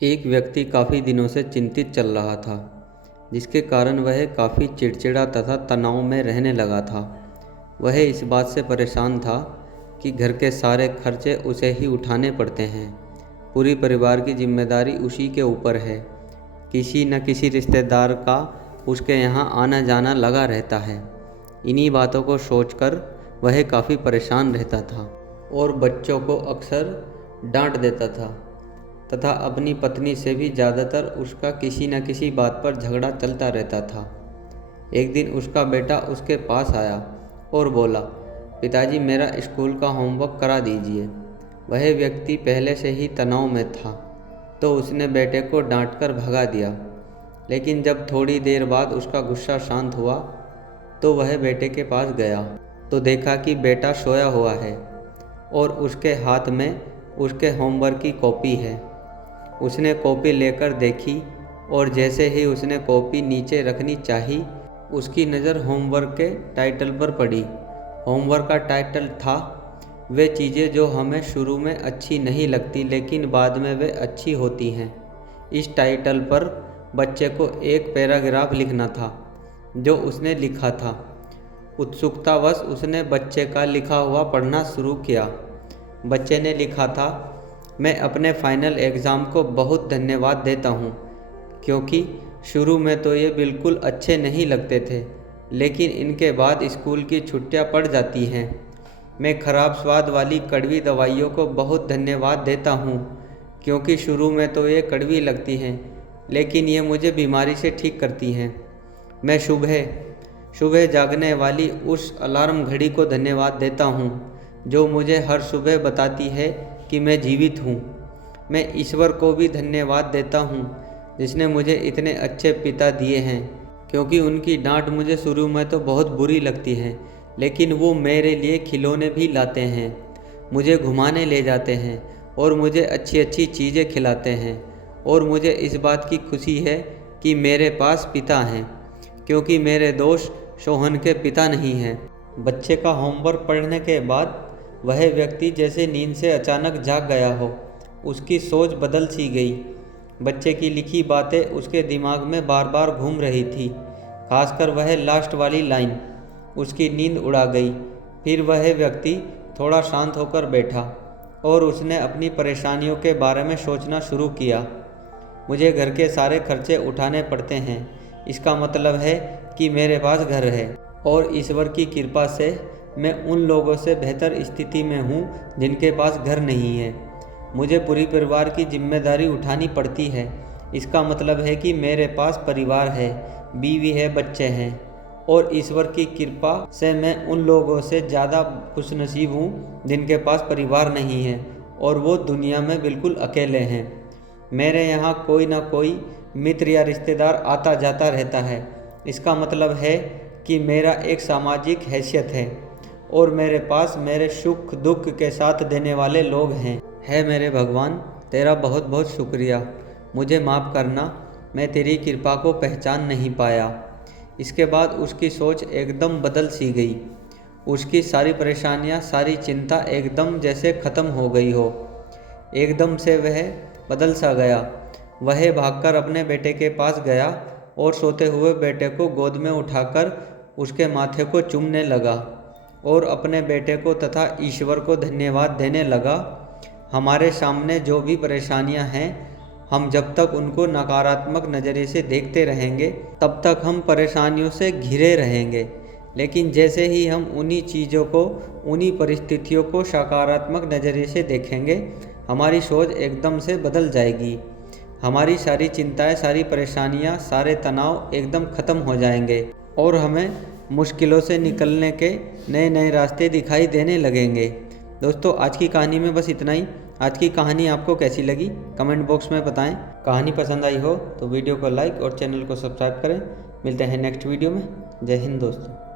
एक व्यक्ति काफ़ी दिनों से चिंतित चल रहा था, जिसके कारण वह काफ़ी चिड़चिड़ा तथा तनाव में रहने लगा था। वह इस बात से परेशान था कि घर के सारे खर्चे उसे ही उठाने पड़ते हैं। पूरी परिवार की जिम्मेदारी उसी के ऊपर है। किसी न किसी रिश्तेदार का उसके यहाँ आना जाना लगा रहता है। इन्हीं बातों को सोचकर वह काफ़ी परेशान रहता था और बच्चों को अक्सर डांट देता था तथा अपनी पत्नी से भी ज़्यादातर उसका किसी न किसी बात पर झगड़ा चलता रहता था। एक दिन उसका बेटा उसके पास आया और बोला, पिताजी मेरा स्कूल का होमवर्क करा दीजिए। वह व्यक्ति पहले से ही तनाव में था, तो उसने बेटे को डांटकर भगा दिया। लेकिन जब थोड़ी देर बाद उसका गुस्सा शांत हुआ तो वह बेटे के पास गया तो देखा कि बेटा सोया हुआ है और उसके हाथ में उसके होमवर्क की कॉपी है। उसने कॉपी लेकर देखी और जैसे ही उसने कॉपी नीचे रखनी चाही, उसकी नज़र होमवर्क के टाइटल पर पड़ी। होमवर्क का टाइटल था, वे चीज़ें जो हमें शुरू में अच्छी नहीं लगती लेकिन बाद में वे अच्छी होती हैं। इस टाइटल पर बच्चे को एक पैराग्राफ लिखना था जो उसने लिखा था। उत्सुकतावश उसने बच्चे का लिखा हुआ पढ़ना शुरू किया। बच्चे ने लिखा था, मैं अपने फाइनल एग्ज़ाम को बहुत धन्यवाद देता हूँ, क्योंकि शुरू में तो ये बिल्कुल अच्छे नहीं लगते थे, लेकिन इनके बाद स्कूल की छुट्टियाँ पड़ जाती हैं। मैं ख़राब स्वाद वाली कड़वी दवाइयों को बहुत धन्यवाद देता हूँ, क्योंकि शुरू में तो ये कड़वी लगती हैं, लेकिन ये मुझे बीमारी से ठीक करती हैं। मैं सुबह जागने वाली उस अलार्म घड़ी को धन्यवाद देता हूँ, जो मुझे हर सुबह बताती है कि मैं जीवित हूँ। मैं ईश्वर को भी धन्यवाद देता हूँ, जिसने मुझे इतने अच्छे पिता दिए हैं, क्योंकि उनकी डांट मुझे शुरू में तो बहुत बुरी लगती है, लेकिन वो मेरे लिए खिलौने भी लाते हैं, मुझे घुमाने ले जाते हैं और मुझे अच्छी अच्छी चीज़ें खिलाते हैं। और मुझे इस बात की खुशी है कि मेरे पास पिता हैं, क्योंकि मेरे दोस्त सोहन के पिता नहीं हैं। बच्चे का होमवर्क पढ़ने के बाद वह व्यक्ति जैसे नींद से अचानक जाग गया हो। उसकी सोच बदल सी गई। बच्चे की लिखी बातें उसके दिमाग में बार बार घूम रही थी, खासकर वह लास्ट वाली लाइन। उसकी नींद उड़ा गई। फिर वह व्यक्ति थोड़ा शांत होकर बैठा और उसने अपनी परेशानियों के बारे में सोचना शुरू किया। मुझे घर के सारे खर्चे उठाने पड़ते हैं, इसका मतलब है कि मेरे पास घर है और ईश्वर की कृपा से मैं उन लोगों से बेहतर स्थिति में हूँ जिनके पास घर नहीं है। मुझे पूरी परिवार की जिम्मेदारी उठानी पड़ती है, इसका मतलब है कि मेरे पास परिवार है, बीवी है, बच्चे हैं और ईश्वर की कृपा से मैं उन लोगों से ज़्यादा खुशनसीब हूँ जिनके पास परिवार नहीं है और वो दुनिया में बिल्कुल अकेले हैं। मेरे यहाँ कोई ना कोई मित्र या रिश्तेदार आता जाता रहता है, इसका मतलब है कि मेरा एक सामाजिक हैसियत है और मेरे पास मेरे सुख दुख के साथ देने वाले लोग हैं। है मेरे भगवान, तेरा बहुत बहुत शुक्रिया। मुझे माफ़ करना, मैं तेरी कृपा को पहचान नहीं पाया। इसके बाद उसकी सोच एकदम बदल सी गई। उसकी सारी परेशानियां, सारी चिंता एकदम जैसे ख़त्म हो गई हो। एकदम से वह बदल सा गया। वह भागकर अपने बेटे के पास गया और सोते हुए बेटे को गोद में उठाकर उसके माथे को चूमने लगा और अपने बेटे को तथा ईश्वर को धन्यवाद देने लगा। हमारे सामने जो भी परेशानियां हैं, हम जब तक उनको नकारात्मक नज़रिए से देखते रहेंगे तब तक हम परेशानियों से घिरे रहेंगे, लेकिन जैसे ही हम उन्हीं चीज़ों को, उन्हीं परिस्थितियों को सकारात्मक नज़रिए से देखेंगे, हमारी सोच एकदम से बदल जाएगी। हमारी सारी चिंताएं, सारी परेशानियां, सारे तनाव एकदम ख़त्म हो जाएंगे और हमें मुश्किलों से निकलने के नए नए रास्ते दिखाई देने लगेंगे। दोस्तों, आज की कहानी में बस इतना ही। आज की कहानी आपको कैसी लगी कमेंट बॉक्स में बताएं। कहानी पसंद आई हो तो वीडियो को लाइक और चैनल को सब्सक्राइब करें। मिलते हैं नेक्स्ट वीडियो में। जय हिंद दोस्तों।